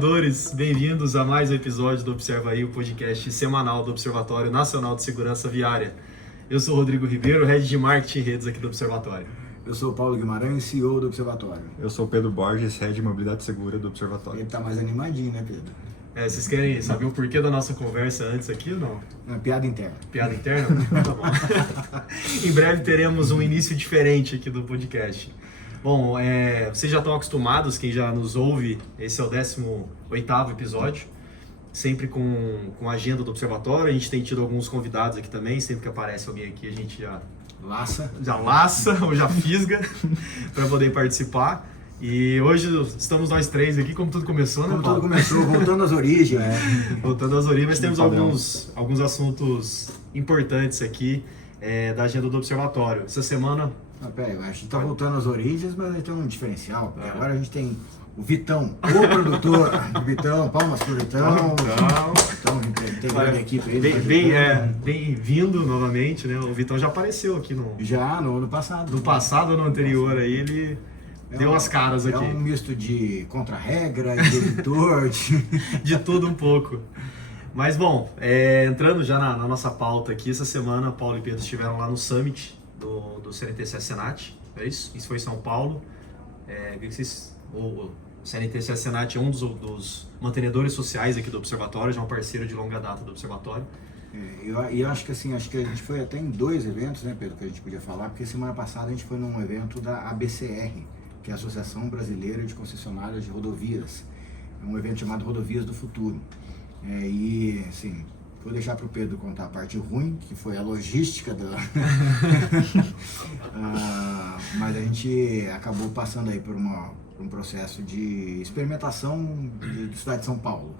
observadores, bem-vindos a mais um episódio do Observa Aí, o podcast semanal do Observatório Nacional de Segurança Viária. Eu sou o Rodrigo Ribeiro, Head de Marketing e Redes aqui do Observatório. Eu sou o Paulo Guimarães, CEO do Observatório. Eu sou o Pedro Borges, Head de Mobilidade Segura do Observatório. Ele tá mais animadinho, né, Pedro? Vocês querem saber o porquê da nossa conversa antes aqui ou não? Uma piada interna. Piada interna? Tá bom. Em breve teremos um início diferente aqui do podcast. Bom, vocês já estão acostumados, quem já nos ouve, esse é o 18º episódio, sempre com a agenda do Observatório. A gente tem tido alguns convidados aqui também, sempre que aparece alguém aqui a gente já laça ou já fisga para poder participar. E hoje estamos nós três aqui, como tudo começou, né, Como Paulo? tudo começou, voltando às origens. Voltando às origens, mas temos alguns assuntos importantes aqui da agenda do Observatório. Essa semana... Peraí, a gente tá voltando às origens, mas a gente tem um diferencial, porque agora a gente tem o Vitão, o produtor. Vitão, palmas pro Vitão. Vitão, integrando a equipe aí. Bem-vindo novamente, né? O Vitão já apareceu aqui no ano passado. No passado ou no anterior aí, ele deu as caras aqui. É um misto de contra-regra, de editor, de tudo um pouco. Mas bom, entrando já na nossa pauta aqui, essa semana Paulo e Pedro estiveram lá no Summit do CNTC Senat, é isso? Isso foi em São Paulo. O CNTC Senat é um dos mantenedores sociais aqui do Observatório, já é um parceiro de longa data do Observatório. Eu acho que assim, a gente foi até em 2 eventos, né, Pedro, que a gente podia falar, porque semana passada a gente foi num evento da ABCR, que é a Associação Brasileira de Concessionárias de Rodovias. É um evento chamado Rodovias do Futuro. E, assim, vou deixar para o Pedro contar a parte ruim, que foi a logística mas a gente acabou passando aí por um processo de experimentação de cidade de São Paulo,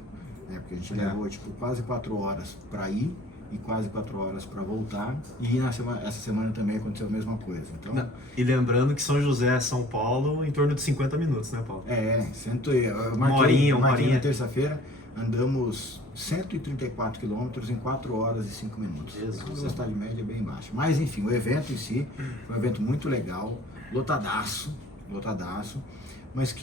né? Porque a gente levou quase 4 horas para ir e quase 4 horas para voltar, e essa semana também aconteceu a mesma coisa. Então, e lembrando que São José, São Paulo, em torno de 50 minutos, né, Paulo? Uma horinha. Na terça-feira andamos 134 quilômetros em 4 horas e 5 minutos. Jesus. A velocidade média é bem baixa. Mas enfim, o evento em si foi um evento muito legal, lotadaço. Mas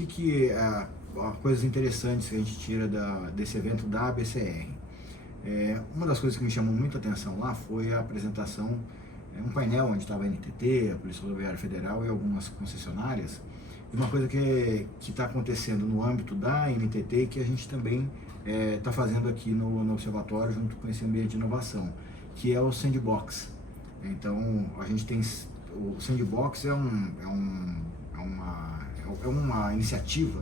coisas interessantes que a gente tira desse evento da ABCR. Uma das coisas que me chamou muita atenção lá foi a apresentação, um painel onde estava a NTT, a Polícia Rodoviária Federal e algumas concessionárias, e uma coisa que está acontecendo no âmbito da NTT e que a gente também está fazendo aqui no Observatório junto com esse ambiente de inovação, que é o Sandbox. Então, a gente tem... O Sandbox é uma iniciativa,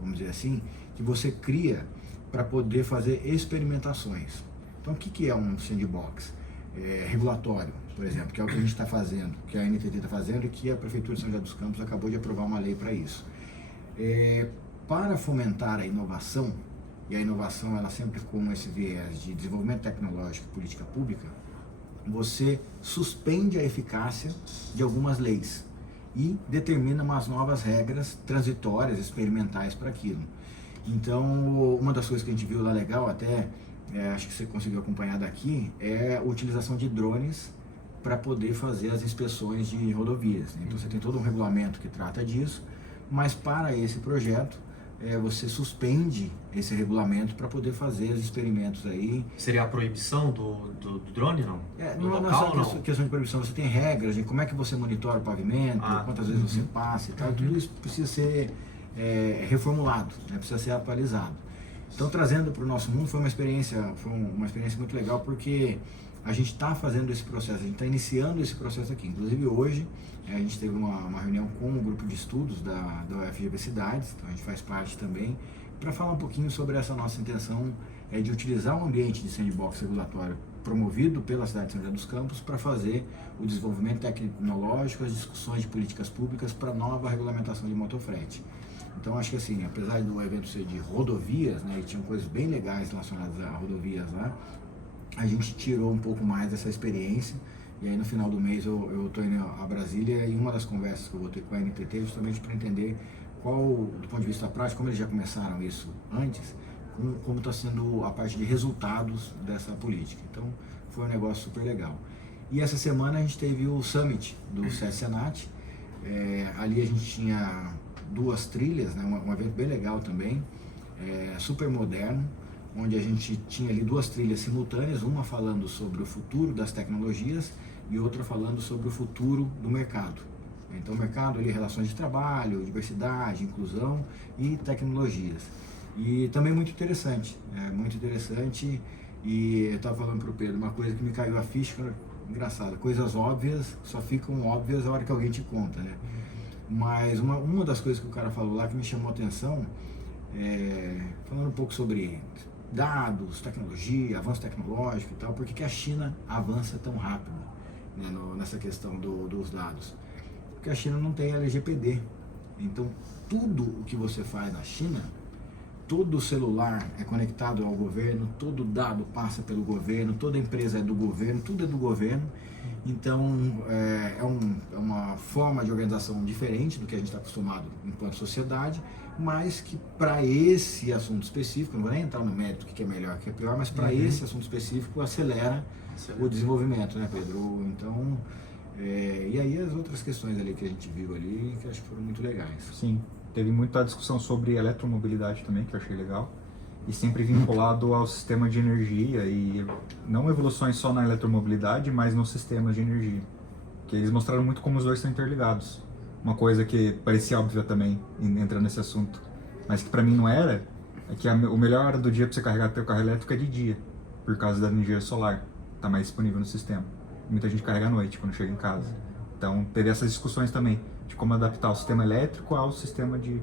vamos dizer assim, que você cria para poder fazer experimentações. Então, o que é um Sandbox? Regulatório, por exemplo, que é o que a gente está fazendo, que a NTT está fazendo e que a Prefeitura de São José dos Campos acabou de aprovar uma lei para isso. Para fomentar a inovação, e a inovação ela sempre com esse viés de desenvolvimento tecnológico e política pública, você suspende a eficácia de algumas leis e determina umas novas regras transitórias, experimentais para aquilo. Então, uma das coisas que a gente viu lá legal, até acho que você conseguiu acompanhar daqui, é a utilização de drones para poder fazer as inspeções de rodovias. Então, você tem todo um regulamento que trata disso, mas para esse projeto, você suspende esse regulamento para poder fazer os experimentos aí. Seria a proibição do drone, não? Não é só questão de proibição, você tem regras de como é que você monitora o pavimento, quantas vezes você passa e tal, tudo isso precisa ser reformulado, né? Precisa ser atualizado. Então, trazendo para o nosso mundo, foi uma experiência muito legal, porque a gente está fazendo esse processo, a gente está iniciando esse processo aqui. Inclusive hoje a gente teve uma reunião com um grupo de estudos da UFGB Cidades, então a gente faz parte também, para falar um pouquinho sobre essa nossa intenção de utilizar um ambiente de sandbox regulatório promovido pela cidade de São José dos Campos para fazer o desenvolvimento tecnológico, as discussões de políticas públicas para nova regulamentação de motofrete. Então acho que assim, apesar do evento ser de rodovias, né, e tinham coisas bem legais relacionadas a rodovias lá, a gente tirou um pouco mais dessa experiência. E aí no final do mês eu estou indo a Brasília, e uma das conversas que eu vou ter com a NTT é justamente para entender qual, do ponto de vista prático, como eles já começaram isso antes, como está sendo a parte de resultados dessa política. Então foi um negócio super legal. E essa semana a gente teve o Summit do Senat. Ali a gente tinha 2 trilhas, né, um evento bem legal também. super moderno, onde a gente tinha ali 2 trilhas simultâneas, uma falando sobre o futuro das tecnologias e outra falando sobre o futuro do mercado. Então, o mercado ali, relações de trabalho, diversidade, inclusão e tecnologias. E também muito interessante, e eu estava falando para o Pedro, uma coisa que me caiu a ficha, engraçado, coisas óbvias só ficam óbvias a hora que alguém te conta, né? Mas uma das coisas que o cara falou lá que me chamou a atenção, falando um pouco sobre dados, tecnologia, avanço tecnológico e tal, por que a China avança tão rápido, né, nessa questão dos dados? Porque a China não tem LGPD, então tudo o que você faz na China, todo celular é conectado ao governo, todo dado passa pelo governo, toda empresa é do governo, tudo é do governo. Então é uma forma de organização diferente do que a gente está acostumado enquanto sociedade, mas que para esse assunto específico, não vou nem entrar no mérito que é melhor, que é pior, mas para esse assunto específico acelera o desenvolvimento, né, Pedro? Então, e aí as outras questões ali que a gente viu ali, que acho que foram muito legais. Sim, teve muita discussão sobre eletromobilidade também, que eu achei legal, e sempre vinculado ao sistema de energia, e não evoluções só na eletromobilidade, mas no sistema de energia, que eles mostraram muito como os dois estão interligados. Uma coisa que parecia óbvia também, entrando nesse assunto, mas que para mim não era, é que o melhor hora do dia para você carregar teu carro elétrico é de dia, por causa da energia solar, tá mais disponível no sistema. Muita gente carrega à noite, quando chega em casa. Então, teve essas discussões também, de como adaptar o sistema elétrico ao sistema de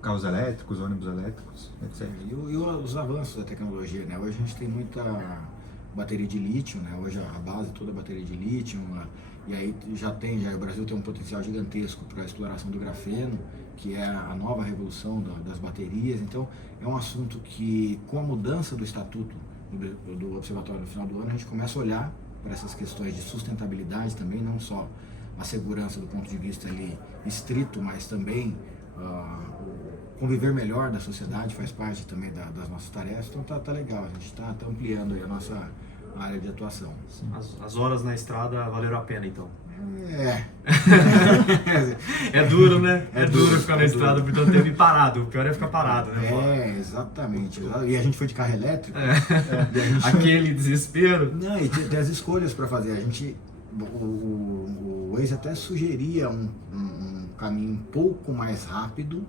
carros elétricos, ônibus elétricos, etc. E os avanços da tecnologia, né? Hoje a gente tem muita bateria de lítio, né? Hoje a base toda é bateria de lítio, e aí o Brasil tem um potencial gigantesco para a exploração do grafeno, que é a nova revolução das baterias. Então, é um assunto que, com a mudança do estatuto do Observatório no final do ano, a gente começa a olhar para essas questões de sustentabilidade também, não só a segurança do ponto de vista ali estrito, mas também conviver melhor da sociedade faz parte também das nossas tarefas. Então tá legal, a gente está ampliando aí a nossa área de atuação. As horas na estrada valeram a pena, então. É duro, né? É duro ficar na estrada por tanto tempo e parado. O pior é ficar parado, né? Exatamente. E a gente foi de carro elétrico. Aquele desespero. Não, e tem as escolhas para fazer. O Waze até sugeria um caminho um pouco mais rápido.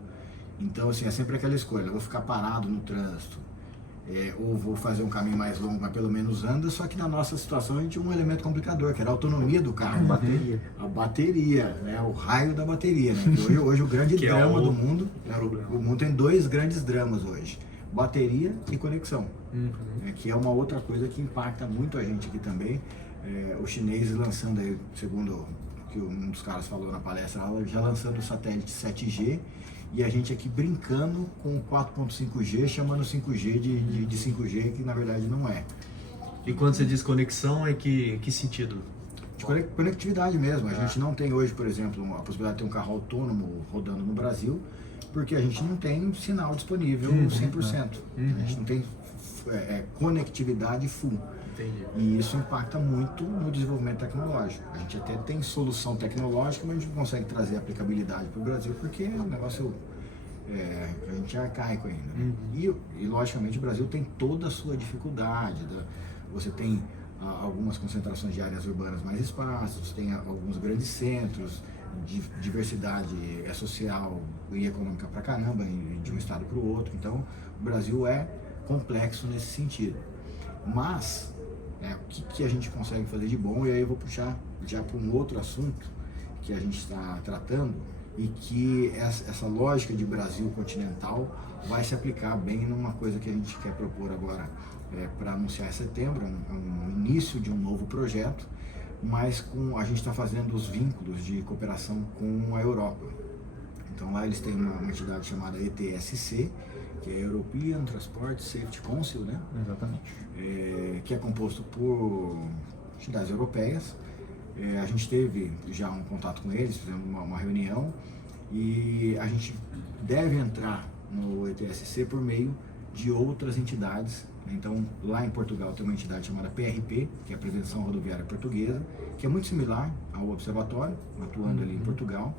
Então, assim, é sempre aquela escolha. Eu vou ficar parado no trânsito. Ou vou fazer um caminho mais longo, mas pelo menos anda, só que na nossa situação a gente tinha um elemento complicador, que era a autonomia do carro. A bateria, né? O raio da bateria, né? Que hoje o grande drama do mundo, o mundo tem 2 grandes dramas hoje, bateria e conexão, que é uma outra coisa que impacta muito a gente aqui também. O chinês lançando aí, segundo o que um dos caras falou na palestra, já lançando o satélite 7G, e a gente aqui brincando com 4.5G, chamando 5G de 5G, que na verdade não é. E quando você diz conexão, é que sentido? De conectividade mesmo. A gente não tem hoje, por exemplo, a possibilidade de ter um carro autônomo rodando no Brasil, porque a gente não tem sinal disponível 100%. A gente não tem conectividade full. Entendi. E isso impacta muito no desenvolvimento tecnológico. A gente até tem solução tecnológica, mas a gente não consegue trazer aplicabilidade para o Brasil, porque o negócio a gente é arcaico ainda. E logicamente o Brasil tem toda a sua dificuldade. Você tem algumas concentrações de áreas urbanas mais esparsas, tem alguns grandes centros, diversidade social e econômica pra caramba, de um estado para o outro. Então o Brasil é complexo nesse sentido. Mas o que a gente consegue fazer de bom, e aí eu vou puxar já para um outro assunto que a gente está tratando, e que essa lógica de Brasil continental vai se aplicar bem numa coisa que a gente quer propor agora para anunciar em setembro, um início de um novo projeto, mas a gente está fazendo os vínculos de cooperação com a Europa. Então lá eles têm uma entidade chamada ETSC, que é European Transport Safety Council, né? Exatamente. Que é composto por entidades europeias. A gente teve já um contato com eles, fizemos uma reunião, e a gente deve entrar no ETSC por meio de outras entidades. Então, lá em Portugal tem uma entidade chamada PRP, que é a Prevenção Rodoviária Portuguesa, que é muito similar ao Observatório, atuando ali em Portugal.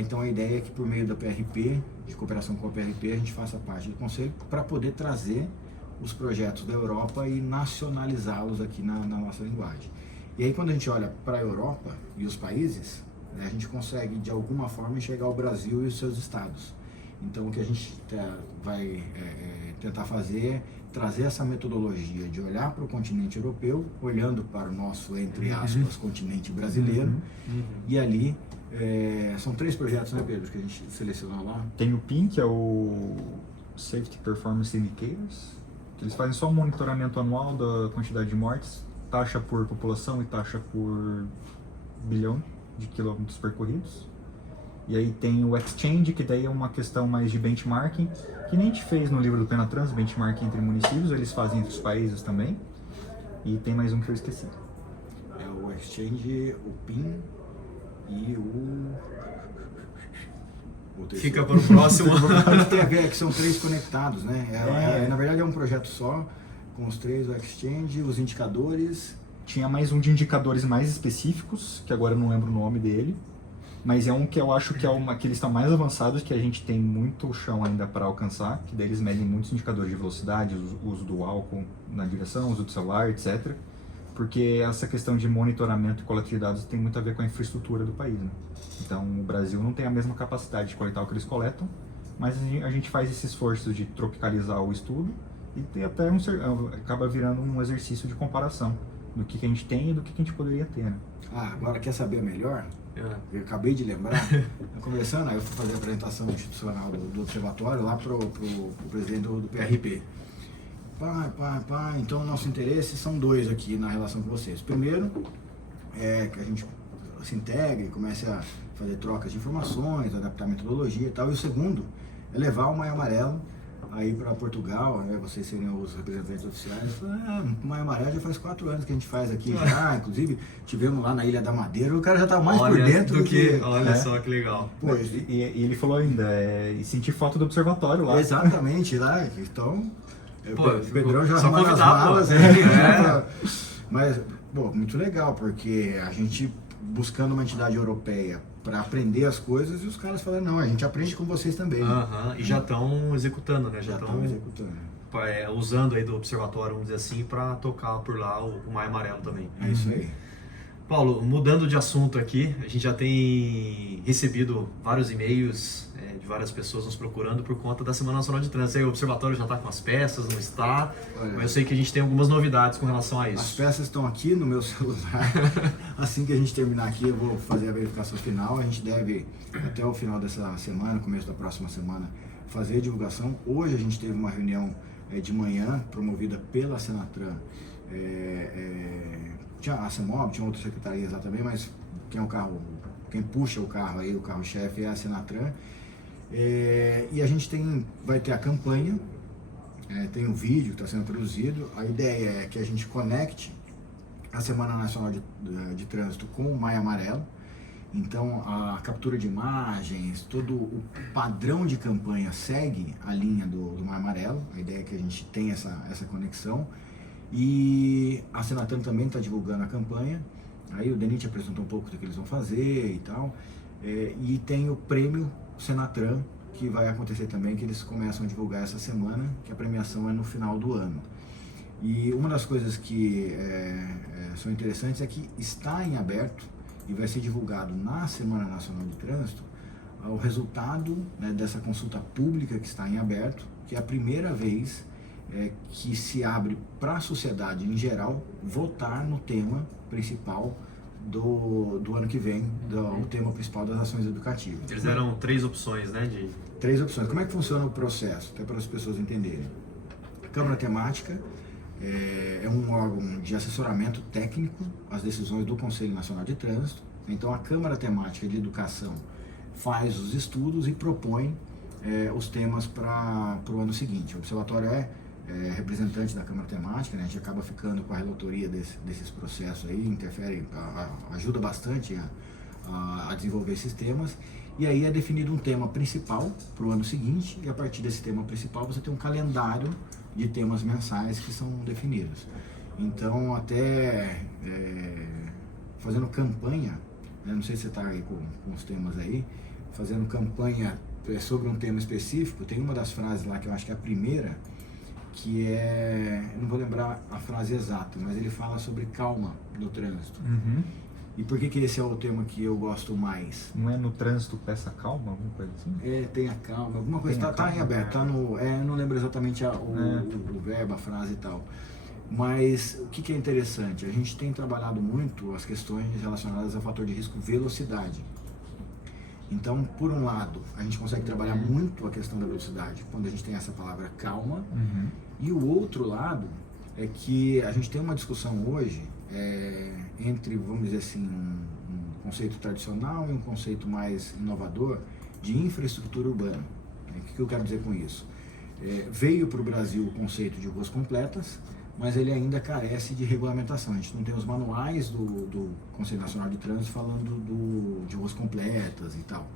Então a ideia é que por meio da PRP, de cooperação com a PRP, a gente faça parte do conselho para poder trazer os projetos da Europa e nacionalizá-los aqui na nossa linguagem. E aí quando a gente olha para a Europa e os países, né, a gente consegue de alguma forma enxergar o Brasil e os seus estados. Então o que a gente vai tentar fazer é trazer essa metodologia de olhar para o continente europeu, olhando para o nosso, entre aspas, continente brasileiro, e ali são 3 projetos, né, Pedro, que a gente selecionou lá? Tem o PIN, que é o Safety Performance Indicators, que eles fazem só um monitoramento anual da quantidade de mortes, taxa por população e taxa por bilhão de quilômetros percorridos. E aí tem o Exchange, que daí é uma questão mais de benchmarking, que nem a gente fez no livro do Penatrans, benchmarking entre municípios, eles fazem entre os países também. E tem mais um que eu esqueci. É o Exchange, o PIN e o Fica para o próximo. Tem a ver, que são 3 conectados, né? Na verdade é um projeto só, com os 3, o Exchange, os indicadores. Tinha mais um de indicadores mais específicos, que agora eu não lembro o nome dele, mas é um que eu acho que que eles estão mais avançados, que a gente tem muito chão ainda para alcançar, que daí eles medem muitos indicadores de velocidade, uso do álcool na direção, uso do celular, etc. Porque essa questão de monitoramento e coleta de dados tem muito a ver com a infraestrutura do país, né? Então o Brasil não tem a mesma capacidade de coletar o que eles coletam, mas a gente faz esse esforço de tropicalizar o estudo e tem até acaba virando um exercício de comparação do que a gente tem e do que a gente poderia ter, né? Agora quer saber melhor? Eu acabei de lembrar, conversando, aí eu fui fazer a apresentação institucional do observatório lá pro presidente do PRP. Então o nosso interesse são 2 aqui na relação com vocês. Primeiro, que a gente se integre, comece a fazer trocas de informações, adaptar a metodologia e tal. E o segundo é levar o Maio Amarelo aí para Portugal, né, vocês seriam os representantes oficiais. O Maio Amarelo já faz 4 anos que a gente faz aqui já, inclusive tivemos lá na Ilha da Madeira, o cara já tá mais por dentro do que... Olha só que legal. Pois. E ele falou ainda, e sentir foto do observatório lá. Exatamente, lá, então... o Pedrão já arrumou as malas. Mas, muito legal, porque a gente buscando uma entidade europeia para aprender as coisas e os caras falaram, não, a gente aprende com vocês também. E já estão executando, né? Já estão executando. Usando aí do observatório, vamos dizer assim, para tocar por lá o Maio Amarelo também. É isso aí. Paulo, mudando de assunto aqui, a gente já tem recebido vários e-mails de várias pessoas nos procurando por conta da Semana Nacional de Trânsito. Aí o observatório já está com as peças, não está? Olha, mas eu sei que a gente tem algumas novidades com relação a isso. As peças estão aqui no meu celular. Assim que a gente terminar aqui, eu vou fazer a verificação final. A gente deve, até o final dessa semana, começo da próxima semana, fazer a divulgação. Hoje a gente teve uma reunião de manhã, promovida pela Senatran. Tinha a CEMOB, tinha outras secretarias lá também, mas quem puxa o carro aí, o carro-chefe é a Senatran. E a gente vai ter a campanha, tem um vídeo que está sendo produzido. A ideia é que a gente conecte a Semana Nacional de Trânsito com o Maio Amarelo. Então a captura de imagens, todo o padrão de campanha segue a linha do Maio Amarelo. A ideia é que a gente tenha essa conexão. E a Senatran também está divulgando a campanha. Aí o Denit apresentou um pouco do que eles vão fazer e tal. E tem o prêmio Senatran, que vai acontecer também, que eles começam a divulgar essa semana, que a premiação é no final do ano. E uma das coisas que são interessantes é que está em aberto e vai ser divulgado na Semana Nacional de Trânsito o resultado, né, dessa consulta pública que está em aberto, que é a primeira vez que se abre para a sociedade em geral votar no tema principal do ano que vem, o tema principal das ações educativas. Eles deram 3 opções, né? 3 opções. Como é que funciona o processo? Até para as pessoas entenderem. A Câmara Temática é um órgão de assessoramento técnico às decisões do Conselho Nacional de Trânsito. Então a Câmara Temática de Educação faz os estudos e propõe os temas para o ano seguinte. O observatório é representante da Câmara Temática, né? A gente acaba ficando com a relatoria desses processos aí, interfere, ajuda bastante a desenvolver esses temas. E aí é definido um tema principal para o ano seguinte, e a partir desse tema principal você tem um calendário de temas mensais que são definidos. Então, até fazendo campanha, né? Não sei se você está aí com os temas aí, fazendo campanha sobre um tema específico, tem uma das frases lá que eu acho que é a primeira, que é, eu não vou lembrar a frase exata, mas ele fala sobre calma no trânsito. Uhum. E por que esse é o tema que eu gosto mais? Não é no trânsito peça calma, alguma coisa assim? Tenha calma, alguma coisa, tá em aberto, tá no, eu não lembro exatamente o verbo, a frase e tal. Mas o que é interessante? A gente tem trabalhado muito as questões relacionadas ao fator de risco velocidade. Então, por um lado, a gente consegue trabalhar muito a questão da velocidade quando a gente tem essa palavra calma. E o outro lado é que a gente tem uma discussão hoje entre, vamos dizer assim, um conceito tradicional e um conceito mais inovador de infraestrutura urbana. O que eu quero dizer com isso? Veio para o Brasil o conceito de ruas completas, mas ele ainda carece de regulamentação. A gente não tem os manuais do Conselho Nacional de Trânsito falando de ruas completas e tal.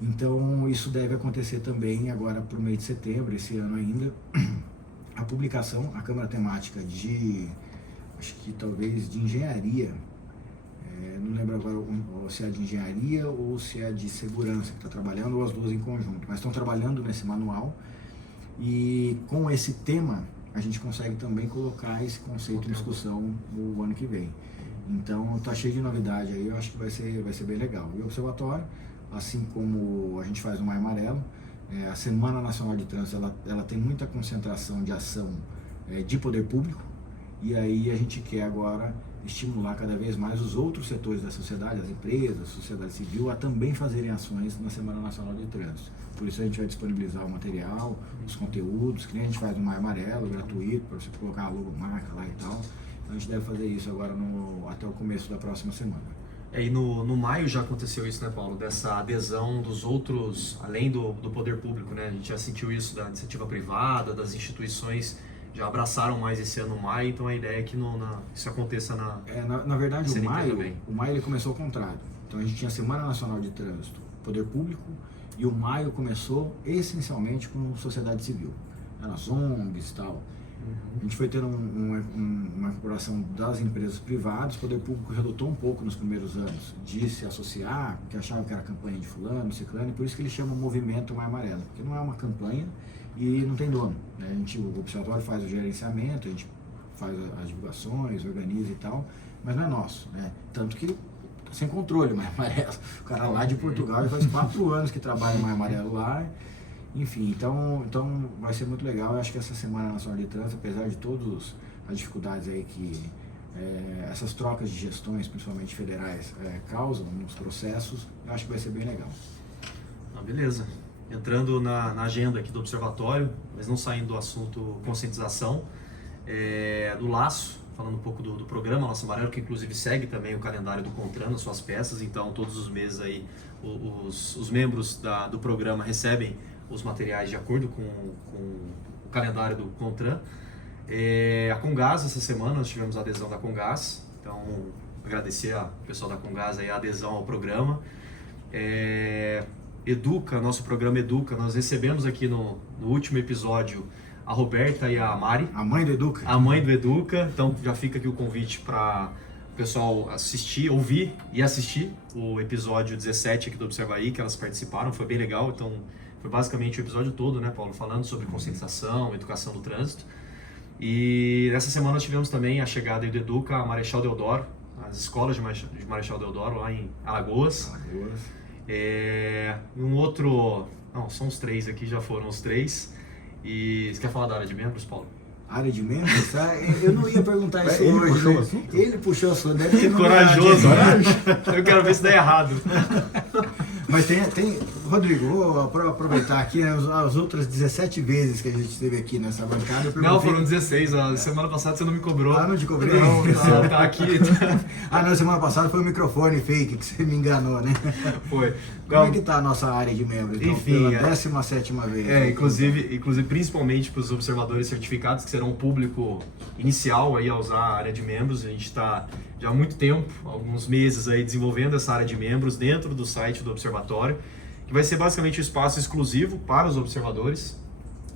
Então, isso deve acontecer também agora para o mês de setembro, esse ano ainda, a publicação, a Câmara Temática acho que talvez de engenharia, não lembro agora se é de engenharia ou se é de segurança que está trabalhando, ou as duas em conjunto, mas estão trabalhando nesse manual, e com esse tema a gente consegue também colocar esse conceito em discussão no ano que vem. Então tá cheio de novidade aí, eu acho que vai ser bem legal. E o Observatório, assim como a gente faz no Maio Amarelo, a Semana Nacional de Trânsito, ela tem muita concentração de ação de poder público, e aí a gente quer agora estimular cada vez mais os outros setores da sociedade, as empresas, a sociedade civil, a também fazerem ações na Semana Nacional de Trânsito. Por isso a gente vai disponibilizar o material, os conteúdos, que nem a gente faz no Maio Amarelo, gratuito, para você colocar a logomarca lá e tal. Então a gente deve fazer isso agora até o começo da próxima semana. E no maio já aconteceu isso, né, Paulo? Dessa adesão dos outros, além do poder público, né? A gente já sentiu isso da iniciativa privada, das instituições já abraçaram mais esse ano o maio, então a ideia é que isso aconteça na verdade, o maio ele começou ao contrário. Então a gente tinha a Semana Nacional de Trânsito, poder público, e o maio começou essencialmente com sociedade civil, as ONGs e tal. A gente foi tendo uma incorporação das empresas privadas, o poder público relutou um pouco nos primeiros anos de se associar, porque achava que era campanha de fulano, ciclano, e por isso que ele chama o movimento Maio Amarelo, porque não é uma campanha e não tem dono, né? O Observatório faz o gerenciamento, a gente faz as divulgações, organiza e tal, mas não é nosso, né? Tanto que sem controle, Maio Amarelo. O cara lá de Portugal já faz 4 anos que trabalha em Maio Amarelo lá. Enfim, então vai ser muito legal. Eu acho que essa Semana Nacional de Trânsito, apesar de todas as dificuldades aí que essas trocas de gestões, principalmente federais, causam nos processos, eu acho que vai ser bem legal. Beleza. Entrando na agenda aqui do Observatório, mas não saindo do assunto conscientização, do Laço, falando um pouco do programa Laço Amarelo, que inclusive segue também o calendário do CONTRAN nas suas peças, então todos os meses aí os membros do programa recebem os materiais de acordo com o calendário do CONTRAN. A Congás, essa semana nós tivemos a adesão da Congás, então agradecer ao pessoal da Congás aí a adesão ao programa. Educa, nosso programa Educa, nós recebemos aqui no último episódio a Roberta e a Mari. A mãe do Educa. A mãe do Educa, então já fica aqui o convite para o pessoal assistir, ouvir e assistir o episódio 17 aqui do Observaí, que elas participaram, foi bem legal, então foi basicamente o episódio todo, né, Paulo, falando sobre conscientização, educação do trânsito. E nessa semana nós tivemos também a chegada do Educa a Marechal Deodoro, as escolas de Marechal Deodoro lá em Alagoas. Um outro, não, são os 3 aqui, já foram os 3. E você quer falar da área de membros, Paulo? Área de membros? Eu não ia perguntar isso hoje, né? Ele puxou a sua, deve ter corajoso, né? Eu quero ver se dá errado. Mas tem Rodrigo, vou aproveitar aqui, né, as outras 17 vezes que a gente esteve aqui nessa bancada. Não, foram 16, a semana passada você não me cobrou. Ah, não te cobrei? Não, tá aqui. Não, semana passada foi o microfone fake que você me enganou, né? Foi. Como é que tá a nossa área de membros? Então, enfim, pela 17ª vez. Inclusive principalmente para os observadores certificados, que serão o público inicial aí a usar a área de membros. A gente está já há muito tempo, alguns meses aí, desenvolvendo essa área de membros dentro do site do Observatório, que vai ser basicamente um espaço exclusivo para os observadores,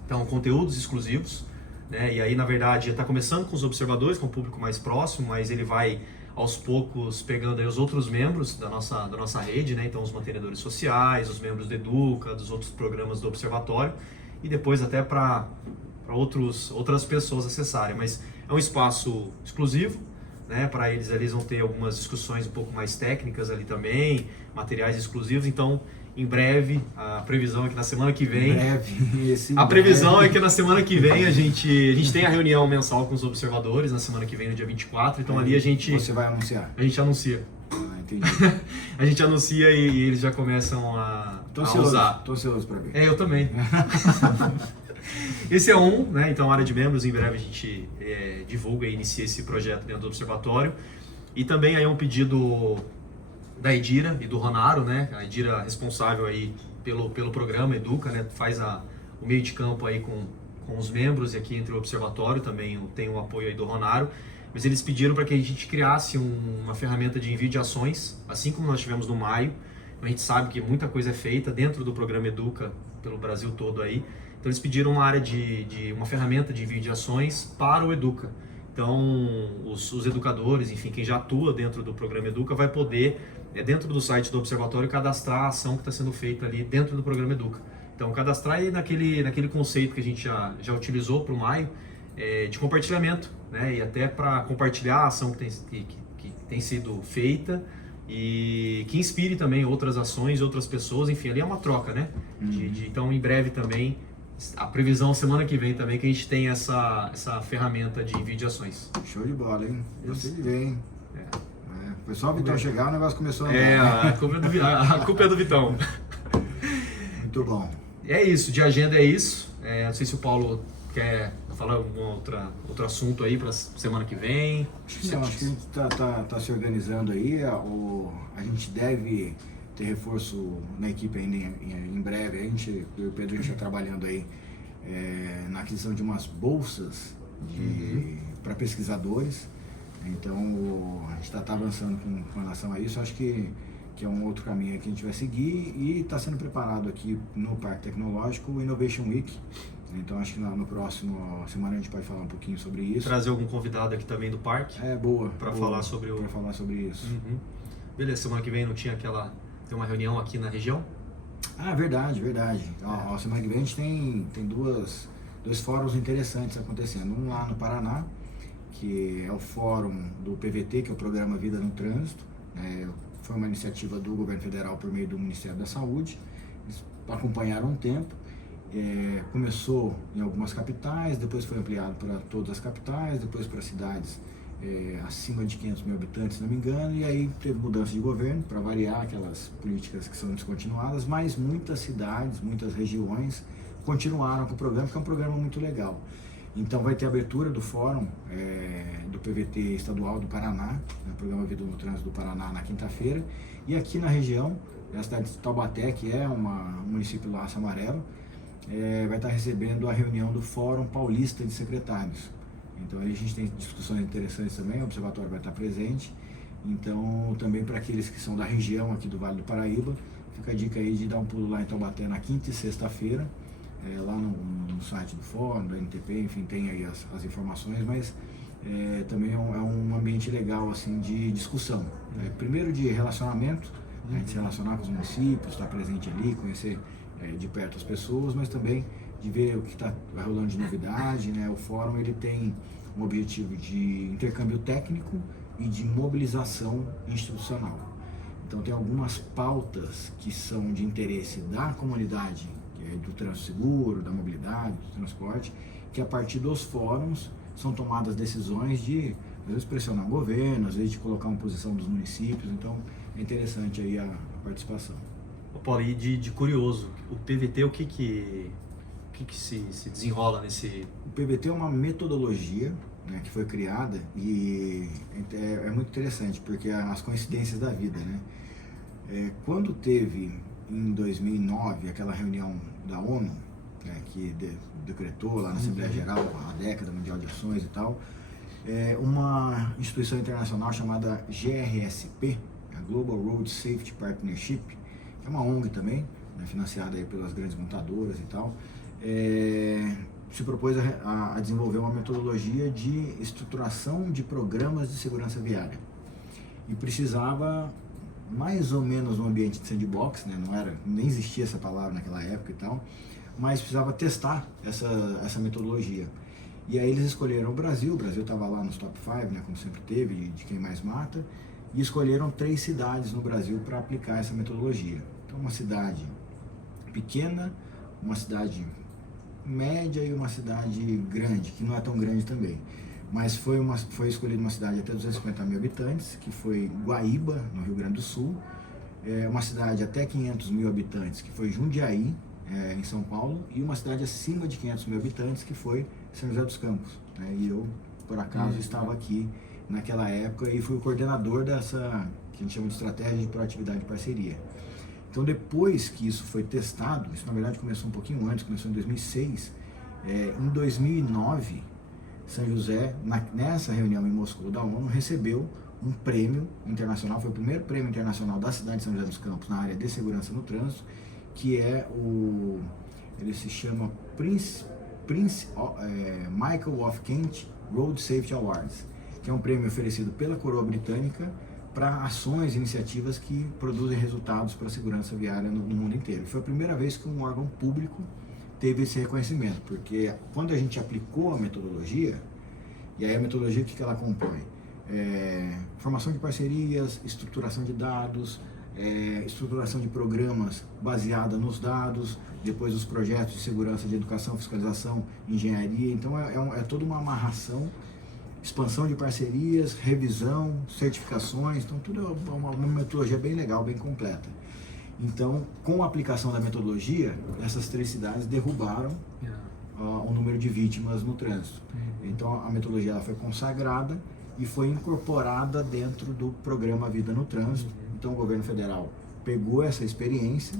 então conteúdos exclusivos, né? E aí na verdade já está começando com os observadores, com o público mais próximo, mas ele vai aos poucos pegando aí os outros membros da nossa rede, né? Então os mantenedores sociais, os membros do Educa, dos outros programas do Observatório e depois até para outras pessoas acessarem. Mas é um espaço exclusivo, né? Para eles vão ter algumas discussões um pouco mais técnicas ali também, materiais exclusivos, então em breve, a previsão é que na semana que vem... A previsão é que na semana que vem a gente tem a reunião mensal com os observadores, na semana que vem, no dia 24, então ali a gente... Você vai anunciar? A gente anuncia. Ah, entendi. A gente anuncia e eles já começam a usar. Tô ansioso pra ver. Eu também. Esse é né? Então, área de membros, em breve a gente divulga e inicia esse projeto dentro do observatório. E também aí um pedido da Edira e do Ronaro, né? A Edira responsável aí pelo programa Educa, né? Faz o meio de campo aí com os membros e aqui entre o observatório também tem o apoio aí do Ronaro. Mas eles pediram para que a gente criasse uma ferramenta de envio de ações, assim como nós tivemos no maio. A gente sabe que muita coisa é feita dentro do programa Educa pelo Brasil todo aí. Então eles pediram uma área uma ferramenta de envio de ações para o Educa. Então os educadores, enfim, quem já atua dentro do programa Educa vai poder, dentro do site do Observatório, cadastrar a ação que está sendo feita ali dentro do programa Educa. Então cadastrar aí naquele conceito que a gente já utilizou para o maio, de compartilhamento, né? E até para compartilhar a ação que tem sido feita e que inspire também outras ações, outras pessoas, enfim, ali é uma troca, né? Então em breve também, a previsão semana que vem também que a gente tem essa ferramenta de envio de ações. Show de bola, hein? Gostei de ver, hein? O pessoal, o Vitão chegar, o negócio começou a andar. A culpa é do Vitão. Muito bom. É isso, de agenda é isso. Não sei se o Paulo quer falar algum outro assunto aí para semana que vem. Acho que a gente tá se organizando aí. A gente deve ter reforço na equipe ainda em breve. Eu e o Pedro, a gente está trabalhando aí na aquisição de umas bolsas para pesquisadores. Então a gente está avançando com relação a isso. Acho que é um outro caminho que a gente vai seguir e está sendo preparado aqui no Parque Tecnológico o Innovation Week. Então acho que no próximo semana a gente pode falar um pouquinho sobre isso. Trazer algum convidado aqui também do parque. Boa. Para falar sobre isso. Beleza, semana que vem não tinha tem uma reunião aqui na região? Verdade. Semana que vem a gente tem dois fóruns interessantes acontecendo. Um lá no Paraná, que é o fórum do PVT, que é o Programa Vida no Trânsito. Foi uma iniciativa do governo federal por meio do Ministério da Saúde. Eles acompanharam um tempo. Começou em algumas capitais, depois foi ampliado para todas as capitais, depois para cidades acima de 500 mil habitantes, se não me engano, e aí teve mudança de governo para variar aquelas políticas que são descontinuadas, mas muitas cidades, muitas regiões continuaram com o programa, que é um programa muito legal. Então vai ter abertura do fórum do PVT estadual do Paraná, Programa Vida no Trânsito do Paraná, na quinta-feira, e aqui na região, a cidade de Taubaté, que é um município Laço Amarelo, vai estar recebendo a reunião do Fórum Paulista de Secretários. Então aí a gente tem discussões interessantes também, o Observatório vai estar presente. Então também para aqueles que são da região aqui do Vale do Paraíba, fica a dica aí de dar um pulo lá em Taubaté na quinta e sexta-feira, lá no site do Fórum, do NTP, enfim, tem aí as informações, mas também é um ambiente legal assim de discussão. Primeiro de relacionamento, de se relacionar com os municípios, estar presente ali, conhecer de perto as pessoas, mas também de ver o que está rolando de novidade, né? O fórum ele tem um objetivo de intercâmbio técnico e de mobilização institucional. Então tem algumas pautas que são de interesse da comunidade, do trânsito seguro, da mobilidade, do transporte, que a partir dos fóruns são tomadas decisões de, às vezes, pressionar o governo, às vezes de colocar uma posição dos municípios, então é interessante aí a participação. Paulo, e de curioso, o PVT, o que se desenrola nesse... O PVT é uma metodologia, né, que foi criada e é muito interessante, porque as coincidências da vida, né? Quando teve, em 2009, aquela reunião da ONU, que decretou lá na Assembleia Geral a década mundial de ações e tal, uma instituição internacional chamada GRSP, a Global Road Safety Partnership, que é uma ONG também, né, financiada aí pelas grandes montadoras e tal, se propôs a desenvolver uma metodologia de estruturação de programas de segurança viária. e precisava mais ou menos um ambiente de sandbox, né? Nem existia essa palavra naquela época e tal, mas precisava testar essa metodologia. E aí eles escolheram o Brasil estava lá nos top 5, né, como sempre teve, de quem mais mata, e escolheram 3 cidades no Brasil para aplicar essa metodologia. Então uma cidade pequena, uma cidade média e uma cidade grande, que não é tão grande também. Mas foi escolhida uma cidade até 250 mil habitantes, que foi Guaíba, no Rio Grande do Sul. Uma cidade até 500 mil habitantes, que foi Jundiaí, em São Paulo. E uma cidade acima de 500 mil habitantes, que foi São José dos Campos. E eu, por acaso, estava aqui naquela época e fui o coordenador dessa, que a gente chama de estratégia de proatividade e parceria. Então, depois que isso foi testado, isso na verdade começou um pouquinho antes, começou em 2006, em 2009, São José, nessa reunião em Moscou da ONU, recebeu um prêmio internacional, foi o primeiro prêmio internacional da cidade de São José dos Campos na área de segurança no trânsito, que ele se chama Michael of Kent Road Safety Awards, que é um prêmio oferecido pela coroa britânica para ações e iniciativas que produzem resultados para a segurança viária no mundo inteiro. Foi a primeira vez que um órgão público teve esse reconhecimento, porque quando a gente aplicou a metodologia, e aí a metodologia o que ela compõe? Formação de parcerias, estruturação de dados, estruturação de programas baseada nos dados, depois os projetos de segurança de educação, fiscalização, engenharia, então é toda uma amarração, expansão de parcerias, revisão, certificações, então tudo é uma metodologia bem legal, bem completa. Então, com a aplicação da metodologia, essas 3 cidades derrubaram o número de vítimas no trânsito. Então, a metodologia ela foi consagrada e foi incorporada dentro do programa Vida no Trânsito. Então, o governo federal pegou essa experiência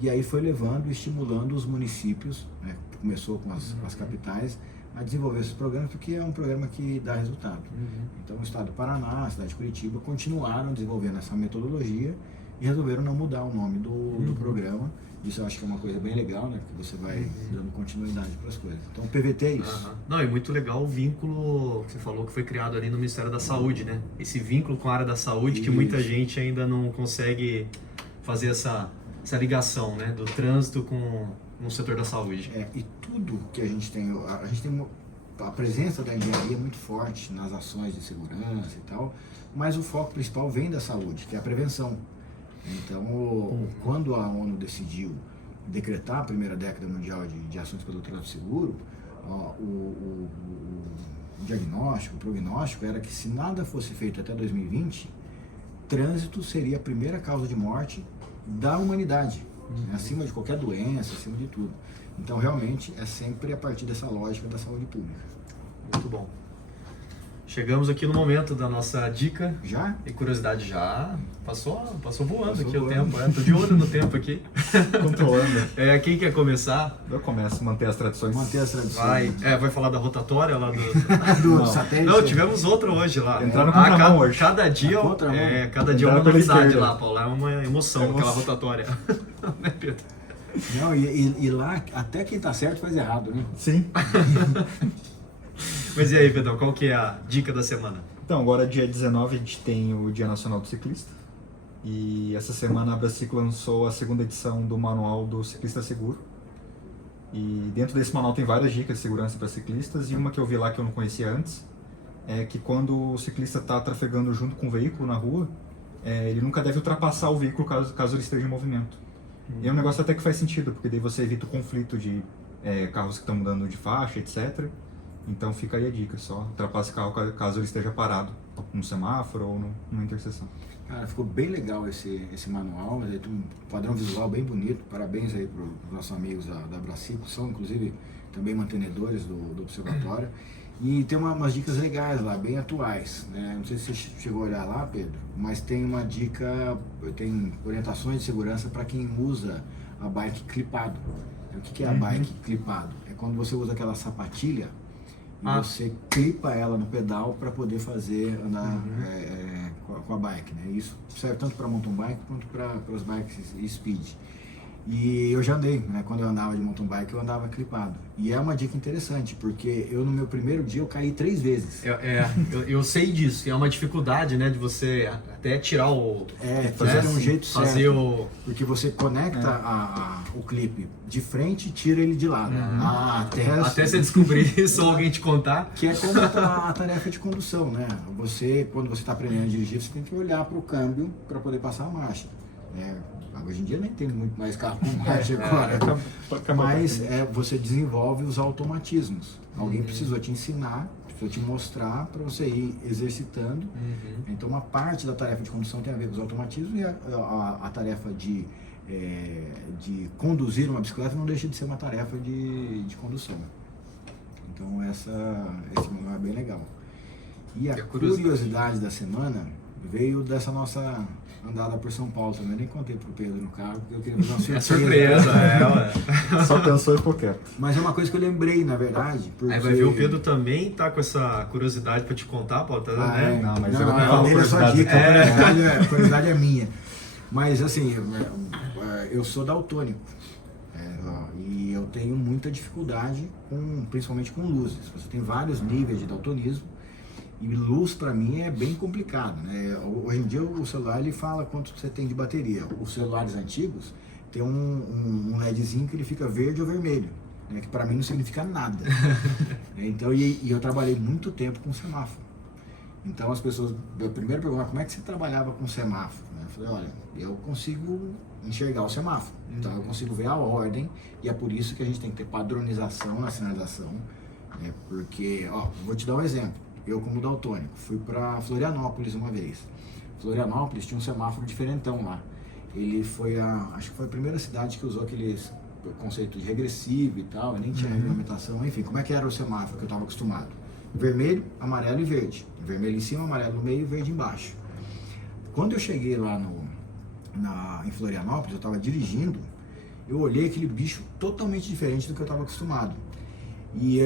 e aí foi levando e estimulando os municípios, né, começou com as capitais, a desenvolver esses programas, porque é um programa que dá resultado. Então, o estado do Paraná, a cidade de Curitiba, continuaram desenvolvendo essa metodologia e resolveram não mudar o nome do programa. Isso eu acho que é uma coisa bem legal, né? Porque você vai dando continuidade para as coisas. Então, o PVT é isso. Não, é muito legal o vínculo que você falou que foi criado ali no Ministério da Saúde, né? Esse vínculo com a área da saúde que muita gente ainda não consegue fazer essa ligação, né? Do trânsito com o setor da saúde. E tudo que a gente tem a presença da engenharia muito forte nas ações de segurança e tal, mas o foco principal vem da saúde, que é a prevenção. Então, quando a ONU decidiu decretar a primeira década mundial de ações pelo trânsito seguro, o diagnóstico, o prognóstico era que se nada fosse feito até 2020, trânsito seria a primeira causa de morte da humanidade, acima de qualquer doença, acima de tudo. Então, realmente, é sempre a partir dessa lógica da saúde pública. Muito bom. Chegamos aqui no momento da nossa dica. Já? E curiosidade já. Passou voando aqui voando. O tempo. Tô de olho no tempo aqui. Controlando. Quem quer começar? Eu começo, manter as tradições. Vai falar da rotatória lá do satélite? Não, tivemos outra hoje lá. Entraram no contramão hoje. Cada dia é uma novidade lá, Paulo. É uma emoção aquela rotatória. Né, Pedro? Não, e lá, até quem tá certo faz errado, né? Sim. Mas e aí, Pedro, qual que é a dica da semana? Então, agora dia 19 a gente tem o Dia Nacional do Ciclista. E essa semana a Abracico lançou a 2ª edição do Manual do Ciclista Seguro. E dentro desse manual tem várias dicas de segurança para ciclistas, e uma que eu vi lá que eu não conhecia antes, é que quando o ciclista está trafegando junto com o veículo na rua, ele nunca deve ultrapassar o veículo caso ele esteja em movimento. E é um negócio até que faz sentido, porque daí você evita o conflito de carros que estão mudando de faixa, etc. Então fica aí a dica, só ultrapasse o carro caso ele esteja parado num semáforo ou numa interseção. Cara, ficou bem legal esse manual, mas tem um padrão visual bem bonito. Parabéns aí para os nossos amigos da Abracico, são inclusive também mantenedores do observatório. E tem umas dicas legais lá, bem atuais, né? Não sei se você chegou a olhar lá, Pedro, mas tem uma dica, tem orientações de segurança para quem usa a bike clipado. O que é a bike clipado? É quando você usa aquela sapatilha e você clipa ela no pedal para poder andar com a bike, né? Isso serve tanto para mountain bike quanto para as bikes speed. E eu já andei, né? Quando eu andava de mountain bike, eu andava clipado. E é uma dica interessante, porque eu no meu primeiro dia eu caí 3 vezes. Eu sei disso, e é uma dificuldade, né, de você até tirar o... fazer de um jeito fazer certo. Porque você conecta o clipe de frente e tira ele de lado. Até você descobrir isso ou alguém te contar. Que é como a tarefa de condução, né? Quando você está aprendendo a dirigir, você tem que olhar para o câmbio para poder passar a marcha. Hoje em dia nem tem muito mais carro com marcha agora. Mas você desenvolve os automatismos. Alguém precisou te ensinar, precisou te mostrar para você ir exercitando. Então uma parte da tarefa de condução tem a ver com os automatismos e a tarefa de conduzir uma bicicleta não deixa de ser uma tarefa de condução. Então esse manual é bem legal. E a curiosidade da semana veio dessa nossa andada por São Paulo também. Eu nem contei pro Pedro no carro, porque eu queria fazer uma surpresa. Ué. Só pensou e ficou quieto. Mas é uma coisa que eu lembrei, na verdade. Porque... Aí vai ver o Pedro também tá com essa curiosidade pra te contar, Paulo, tá, né? Não, mas eu não falo dele, é só dica, a curiosidade é minha. Mas assim, eu sou daltônico. E eu tenho muita dificuldade, principalmente com luzes. Você tem vários níveis de daltonismo. E luz para mim é bem complicado, né? Hoje em dia o celular ele fala quanto você tem de bateria. Os celulares antigos tem um LEDzinho que ele fica verde ou vermelho, né? Que para mim não significa nada. Então, e eu trabalhei muito tempo com semáforo. Então as pessoas primeiro perguntaram como é que você trabalhava com semáforo. Eu falei, olha, eu consigo enxergar o semáforo, então eu consigo ver a ordem e é por isso que a gente tem que ter padronização na sinalização, né? Porque, vou te dar um exemplo. Eu, como daltônico, fui para Florianópolis uma vez. Florianópolis tinha um semáforo diferentão lá. Ele foi acho que foi a primeira cidade que usou aqueles conceito de regressivo e tal, nem tinha regulamentação. Enfim, como é que era o semáforo que eu estava acostumado? Vermelho, amarelo e verde. Vermelho em cima, amarelo no meio e verde embaixo. Quando eu cheguei lá em Florianópolis, eu estava dirigindo, eu olhei aquele bicho totalmente diferente do que eu estava acostumado. E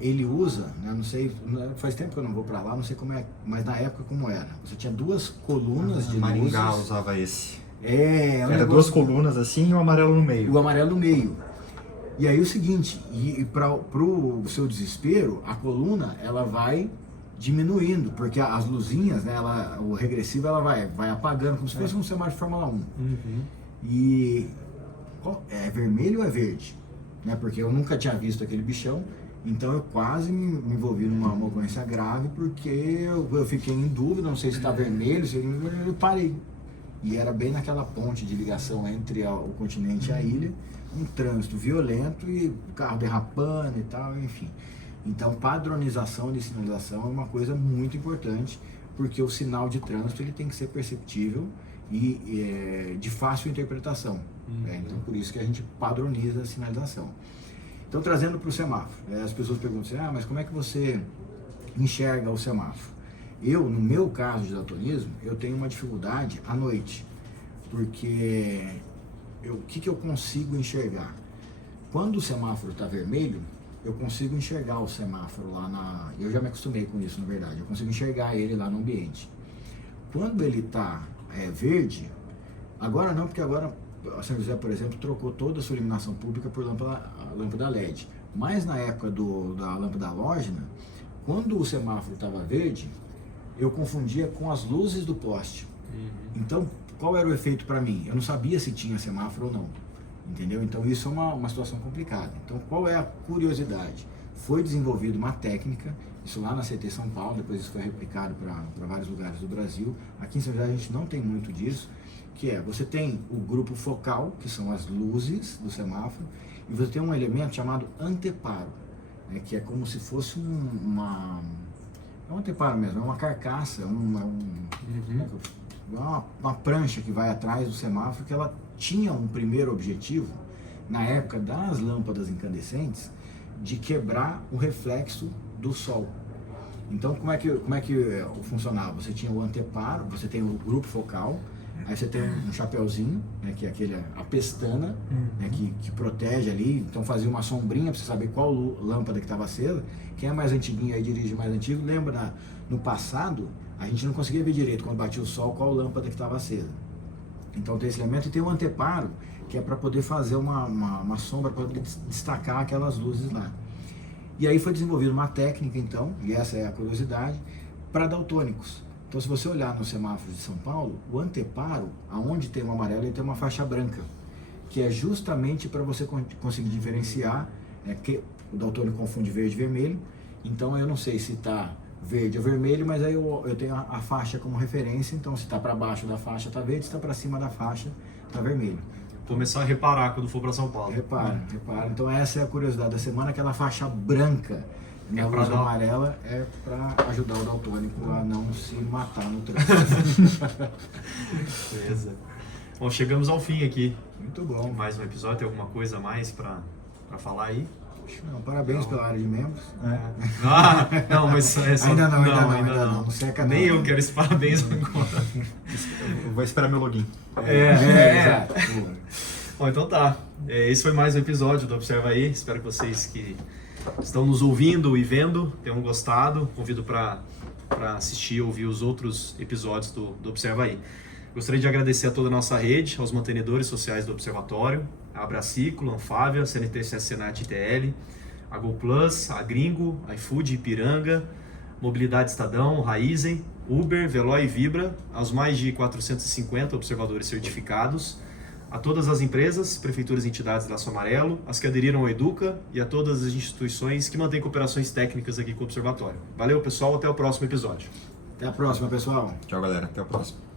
ele usa, né, não sei, faz tempo que eu não vou para lá, não sei como é, mas na época como era. Você tinha 2 colunas de Maringá luzes. usava esse. Era 2 colunas assim e o amarelo no meio. O amarelo no meio. E aí o seguinte, pro seu desespero, a coluna ela vai diminuindo, porque as luzinhas, né, o regressivo ela vai apagando, como se fosse um semáforo de Fórmula 1. E é vermelho ou é verde? Né, porque eu nunca tinha visto aquele bichão, então eu quase me envolvi numa ocorrência grave, porque eu fiquei em dúvida, não sei se está vermelho, eu parei. E era bem naquela ponte de ligação entre o continente e a ilha, um trânsito violento e o carro derrapando e tal, enfim. Então padronização de sinalização é uma coisa muito importante, porque o sinal de trânsito ele tem que ser perceptível e de fácil interpretação. Então por isso que a gente padroniza a sinalização. Então trazendo para o semáforo, as pessoas perguntam assim, mas como é que você enxerga o semáforo? No meu caso de daltonismo, eu tenho uma dificuldade à noite, porque o que eu consigo enxergar? Quando o semáforo está vermelho, eu consigo enxergar o semáforo lá eu já me acostumei com isso, na verdade, eu consigo enxergar ele lá no ambiente. Quando ele está verde, agora não, porque agora a São José, por exemplo, trocou toda a sua iluminação pública por lâmpada LED. Mas na época da lâmpada halógena, quando o semáforo estava verde, eu confundia com as luzes do poste. Então, qual era o efeito para mim? Eu não sabia se tinha semáforo ou não. Entendeu? Então isso é uma situação complicada. Então qual é a curiosidade? Foi desenvolvida uma técnica, isso lá na CT São Paulo, depois isso foi replicado para vários lugares do Brasil. Aqui em São José a gente não tem muito disso, que você tem o grupo focal, que são as luzes do semáforo, e você tem um elemento chamado anteparo, né, que é como se fosse um anteparo mesmo, é uma carcaça, uma prancha que vai atrás do semáforo, que ela tinha um primeiro objetivo, na época das lâmpadas incandescentes, de quebrar o reflexo do sol. Então, como é que funcionava? Você tinha o anteparo, você tem o grupo focal, aí você tem um chapeuzinho, né, que é a pestana, né, que protege ali, então fazia uma sombrinha para você saber qual lâmpada que estava acesa. Quem é mais antiguinho aí, dirige mais antigo, lembra no passado, a gente não conseguia ver direito quando batia o sol qual lâmpada que estava acesa. Então tem esse elemento e tem o anteparo, que é para poder fazer uma sombra, para poder destacar aquelas luzes lá. E aí foi desenvolvida uma técnica, então, e essa é a curiosidade, para daltônicos. Então, se você olhar nos semáforos de São Paulo, o anteparo, aonde tem um amarelo, ele tem uma faixa branca, que é justamente para você conseguir diferenciar, que o daltônico confunde verde e vermelho. Então, eu não sei se está verde ou vermelho, mas aí eu tenho a faixa como referência. Então, se está para baixo da faixa, está verde, se está para cima da faixa, está vermelho. Começar a reparar quando for para São Paulo. Repara. Então essa é a curiosidade da semana, aquela faixa branca na luz amarela é para ajudar o daltônico a não se matar no trânsito. Beleza. Bom, chegamos ao fim aqui. Muito bom. Mais um episódio, tem alguma coisa a mais para falar aí? Não, parabéns pela área de membros. Ah, não, mas é só... Ainda não. Não seca Nem não. eu quero esse parabéns agora. Eu vou esperar meu login. Exato. Bom, então tá. Esse foi mais um episódio do Observa Aí. Espero que vocês que estão nos ouvindo e vendo tenham gostado. Convido para assistir e ouvir os outros episódios do Observa Aí. Gostaria de agradecer a toda a nossa rede, aos mantenedores sociais do Observatório, a Abraciclo, a Anfávia, a CNT, Senat ITL, a GoPlus, a Gringo, a iFood, Ipiranga, Mobilidade Estadão, Raizen, Uber, Veloy e Vibra, aos mais de 450 observadores certificados, a todas as empresas, prefeituras e entidades da Laço Amarelo, as que aderiram ao Educa e a todas as instituições que mantêm cooperações técnicas aqui com o Observatório. Valeu, pessoal, até o próximo episódio. Até a próxima, pessoal. Tchau, galera. Até a próxima.